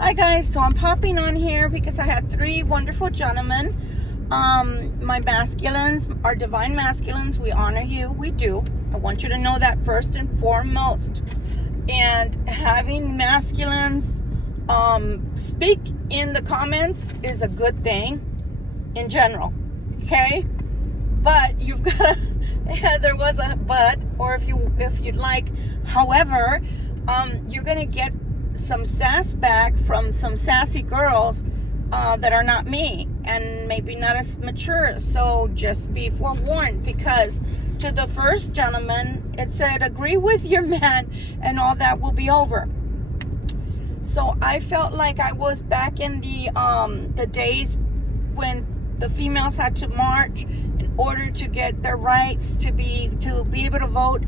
Hi guys, so I'm popping on here because I had three wonderful gentlemen. My masculines are divine masculines. We honor you. We do. I want you to know that first and foremost. And having masculines speak in the comments is a good thing in general. Okay? But you've got to, yeah, there was a but, or if you'd like, however, you're going to get some sass back from some sassy girls that are not me and maybe not as mature. So just be forewarned, because to the first gentleman it said agree with your man and all that will be over. So I felt like I was back in the days when the females had to march in order to get their rights to be able to vote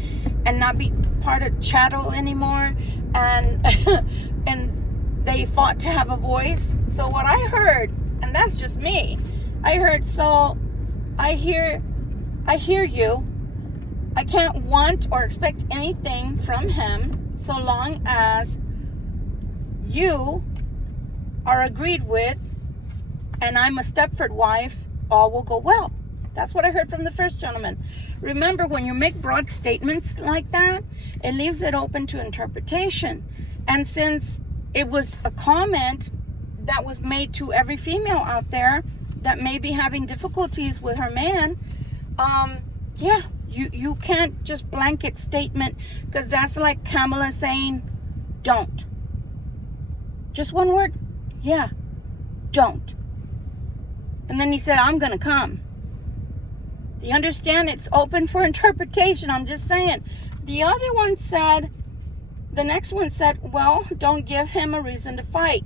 and not be part of chattel anymore, and and they fought to have a voice. So what I heard, and that's just me, I heard, so I hear you. I can't want or expect anything from him so long as you are agreed with and I'm a Stepford wife, all will go well. That's what I heard from the first gentleman. Remember, when you make broad statements like that, it leaves it open to interpretation. And since it was a comment that was made to every female out there that may be having difficulties with her man, yeah, you can't just blanket statement, because that's like Kamala saying, don't. Just one word, yeah, don't. And then he said, I'm gonna come. Do you understand? It's open for interpretation. I'm just saying. The other one said, the next one said, well, don't give him a reason to fight.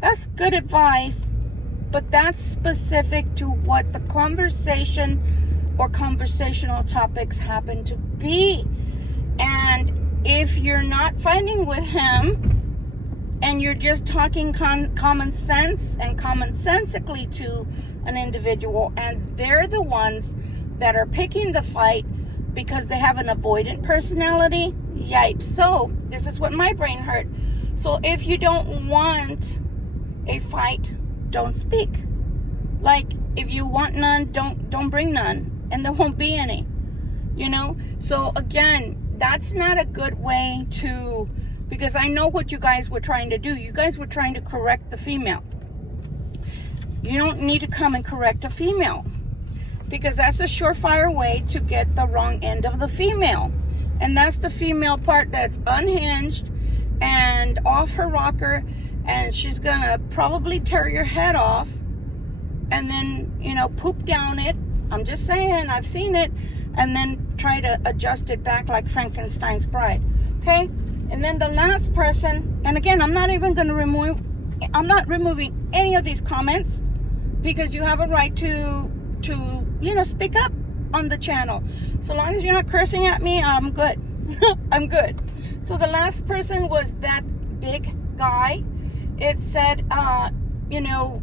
That's good advice, but that's specific to what the conversation or conversational topics happen to be. And if you're not fighting with him and you're just talking common sense and commonsensically to an individual, and they're the ones that are picking the fight because they have an avoidant personality, yipes. So this is what my brain heard. So if you don't want a fight, don't speak. Like, if you want none, don't bring none, and there won't be any, you know. So again, that's not a good way to, because I know what you guys were trying to do. You guys were trying to correct the female. You don't need to come and correct a female, because that's a surefire way to get the wrong end of the female. And that's the female part that's unhinged and off her rocker, and she's gonna probably tear your head off and then, you know, poop down it. I'm just saying, I've seen it. And then try to adjust it back like Frankenstein's bride. Okay? And then the last person, and again, I'm not removing any of these comments, because you have a right to you know, speak up on the channel. So long as you're not cursing at me, I'm good. I'm good. So the last person was that big guy. It said, you know,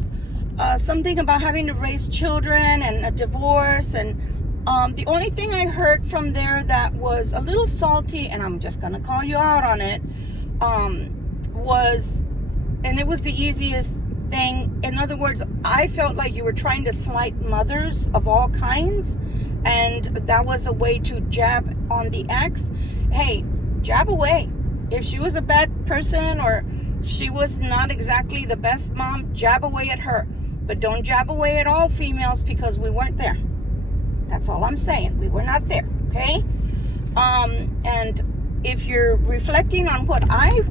something about having to raise children and a divorce. And the only thing I heard from there that was a little salty, and I'm just going to call you out on it, was, and it was the easiest thing. In other words, I felt like you were trying to slight mothers of all kinds, and that was a way to jab on the ex. Hey, jab away. If she was a bad person or she was not exactly the best mom, jab away at her. But don't jab away at all females, because we weren't there. That's all I'm saying. We were not there, okay? And if you're reflecting on what I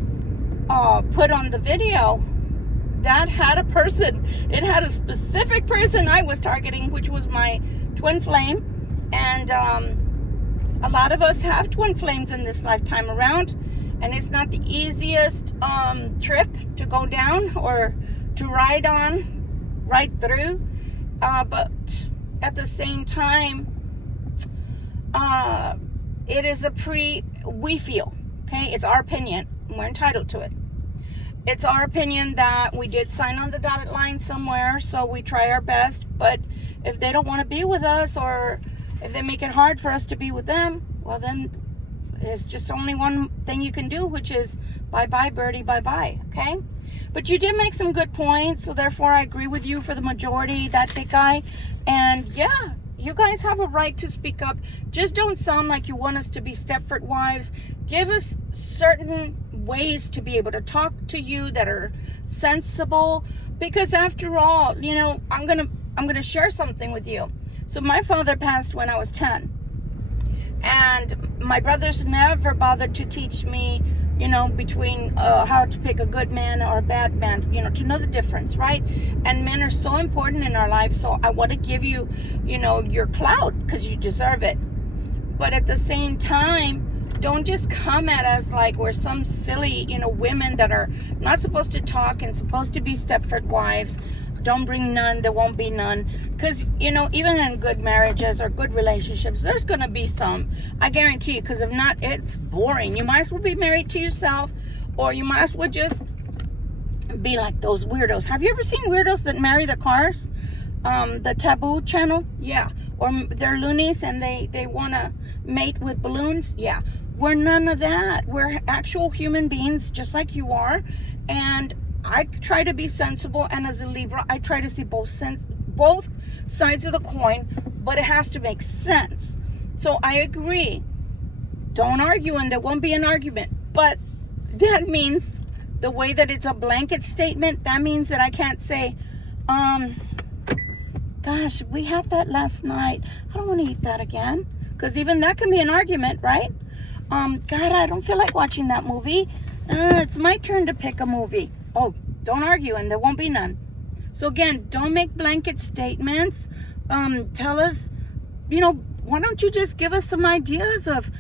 put on the video, that had a person. It had a specific person I was targeting, which was my twin flame. And a lot of us have twin flames in this lifetime around, and it's not the easiest trip to go down or to ride on, right through. But at the same time, it is we feel, okay? It's our opinion. We're entitled to it. It's our opinion that we did sign on the dotted line somewhere, so we try our best. But if they don't want to be with us, or if they make it hard for us to be with them, well, then there's just only one thing you can do, which is bye-bye, birdie, bye-bye, okay? But you did make some good points, so therefore I agree with you for the majority, that big guy. And yeah, you guys have a right to speak up. Just don't sound like you want us to be Stepford wives. Give us certain ways to be able to talk to you that are sensible, because after all, you know, I'm gonna share something with you. So my father passed when I was 10, and my brothers never bothered to teach me, you know, between how to pick a good man or a bad man, you know, to know the difference, right? And men are so important in our lives, so I want to give you, you know, your clout, because you deserve it. But at the same time, don't just come at us like we're some silly, you know, women that are not supposed to talk and supposed to be Stepford wives. Don't bring none, there won't be none. Because, you know, even in good marriages or good relationships, there's going to be some. I guarantee you, because if not, it's boring. You might as well be married to yourself, or you might as well just be like those weirdos. Have you ever seen weirdos that marry their cars? The Taboo channel? Yeah. Or they're loonies and they want to mate with balloons? Yeah. We're none of that. We're actual human beings just like you are. And I try to be sensible, and as a Libra, I try to see both sides of the coin, but it has to make sense. So I agree. Don't argue, and there won't be an argument. But that means the way that it's a blanket statement, that means that I can't say, gosh, we had that last night. I don't want to eat that again. Because even that can be an argument, right? God, I don't feel like watching that movie. It's my turn to pick a movie. Oh, don't argue, and there won't be none. So again, don't make blanket statements. Tell us, you know, why don't you just give us some ideas of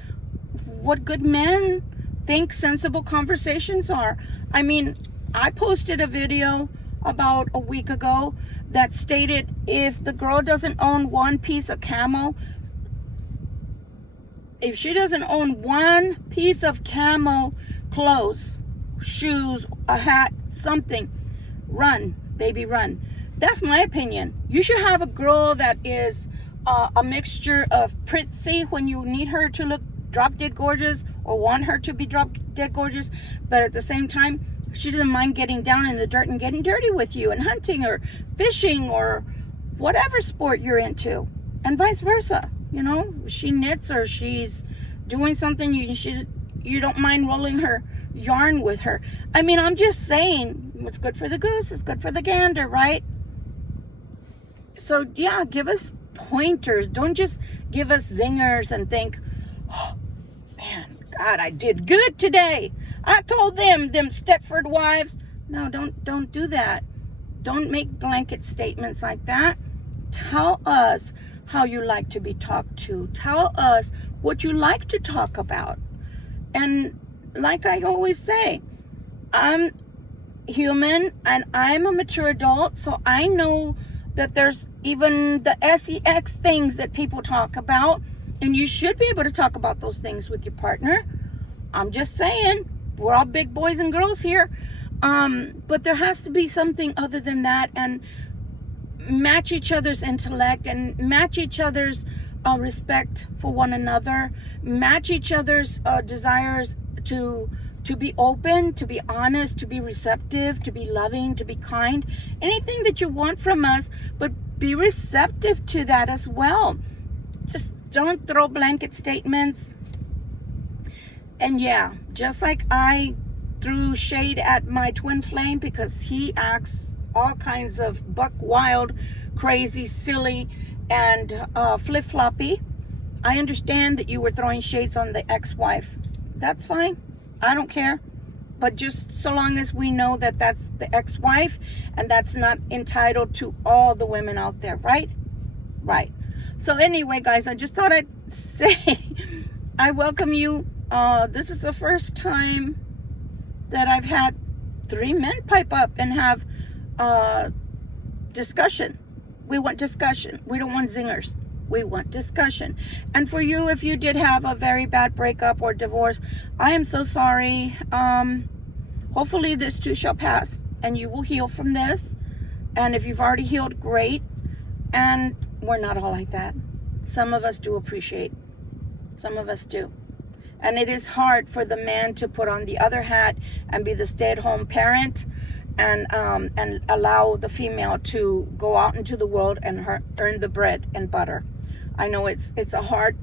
what good men think sensible conversations are? I mean, I posted a video about a week ago that stated if the girl doesn't own one piece of camo, if she doesn't own one piece of camo clothes, shoes, a hat, something, run, baby, run. That's my opinion. You should have a girl that is a mixture of pretty when you need her to look drop dead gorgeous, or want her to be drop dead gorgeous, but at the same time, she doesn't mind getting down in the dirt and getting dirty with you, and hunting or fishing or whatever sport you're into, and vice versa. You know, she knits or she's doing something, you don't mind rolling her yarn with her. I mean, I'm just saying, what's good for the goose is good for the gander, right? So yeah, give us pointers. Don't just give us zingers and think, oh man, God, I did good today. I told them Stepford wives. No, don't do that. Don't make blanket statements like that. Tell us how you like to be talked to. Tell us what you like to talk about. And like I always say, I'm human and I'm a mature adult, so I know that there's even the sex things that people talk about, and you should be able to talk about those things with your partner. I'm just saying, we're all big boys and girls here, but there has to be something other than that, and match each other's intellect and match each other's respect for one another, match each other's desires to be open, to be honest, to be receptive, to be loving, to be kind, anything that you want from us, but be receptive to that as well. Just don't throw blanket statements. And yeah, just like I threw shade at my twin flame because he acts all kinds of buck wild, crazy, silly, and flip-floppy, I understand that you were throwing shades on the ex-wife. That's fine. I don't care. But just so long as we know that that's the ex-wife and that's not entitled to all the women out there, right? Right. So anyway, guys, I just thought I'd say I welcome you. This is the first time that I've had 3 men pipe up and have discussion. We want discussion. We don't want zingers. We want discussion. And for you, if you did have a very bad breakup or divorce, I am so sorry. Hopefully this too shall pass and you will heal from this. And if you've already healed, great. And we're not all like that. Some of us do appreciate. Some of us do. And it is hard for the man to put on the other hat and be the stay-at-home parent and allow the female to go out into the world and earn the bread and butter. I know it's a hard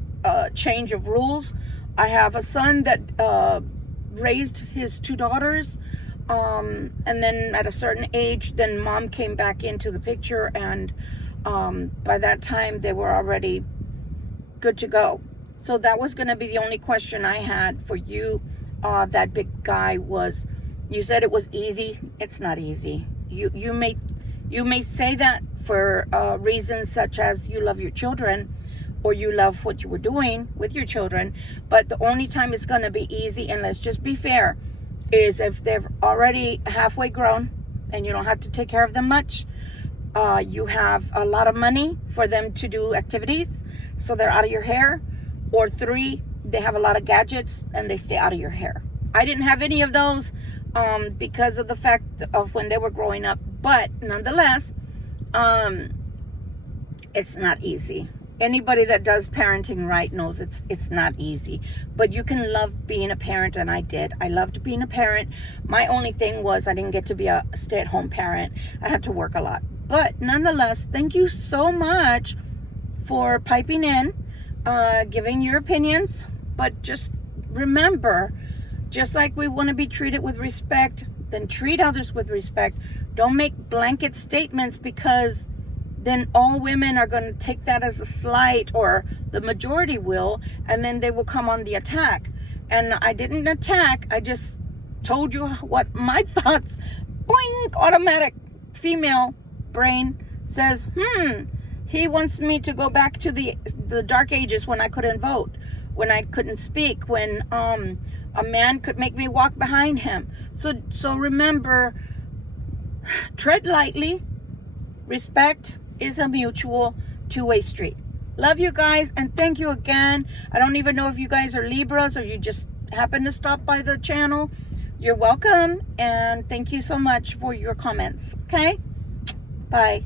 change of rules. I have a son that raised his 2 daughters, and then at a certain age, then mom came back into the picture, and by that time they were already good to go. So that was going to be the only question I had for you. That big guy was, you said it was easy. It's not easy. You may say that for reasons such as you love your children, or you love what you were doing with your children, but the only time it's going to be easy, and let's just be fair, is if they're already halfway grown and you don't have to take care of them much. You have a lot of money for them to do activities, so they're out of your hair. Or 3, they have a lot of gadgets and they stay out of your hair. I didn't have any of those because of the fact of when they were growing up, but nonetheless, it's not easy. Anybody that does parenting right knows it's not easy, but you can love being a parent, and I did. I loved being a parent. My only thing was I didn't get to be a stay-at-home parent. I had to work a lot, but nonetheless, thank you so much for piping in, giving your opinions. But just remember, just like we want to be treated with respect, then treat others with respect. Don't make blanket statements, because then all women are going to take that as a slight, or the majority will, and then they will come on the attack. And I didn't attack. I just told you what my thoughts, boing, automatic female brain says, he wants me to go back to the dark ages when I couldn't vote, when I couldn't speak, when a man could make me walk behind him. So remember, tread lightly. Respect is a mutual 2-way street. Love you guys, and thank you again. I don't even know if you guys are Libras or you just happen to stop by the channel. You're welcome, and thank you so much for your comments. Okay? Bye.